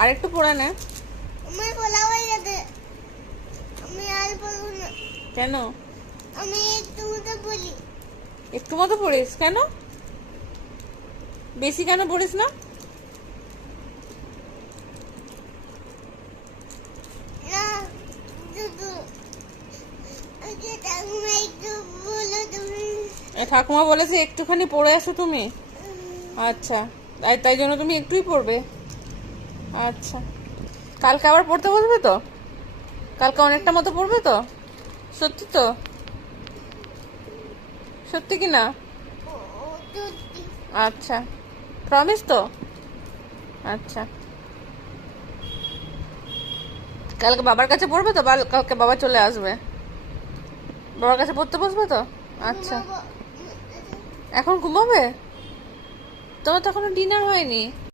আর একটু পড়ে নে। আমার বলা হয়ে গেছে, আমি আর বলবো না। কেন? আমি একটু মতো বলি। একটু মতো পড়িস কেন? বেশি কেন পড়িস না? না শুধু আগে ঠাকুমা একটু বলো তুমি। ঠাকুমা বলেছে একটুখানি পড়ে আসো তুমি। আচ্ছা, তাই তাই জন্য তুমি একটুই পড়বে। আচ্ছা, কালকে আবার পড়তে বসবে তো? কালকে অনেকটা মতো পড়বে তো? সত্যি তো? সত্যি কি না? সত্যি। আচ্ছা, প্রমিস তো? আচ্ছা, কালকে বাবার কাছে পড়বে তো? কালকে বাবা চলে আসবে, বাবার কাছে পড়তে বসবে তো? আচ্ছা, ঘুমাবো। এখন ঘুমাবে? তোমার তো এখনো ডিনার হয়নি।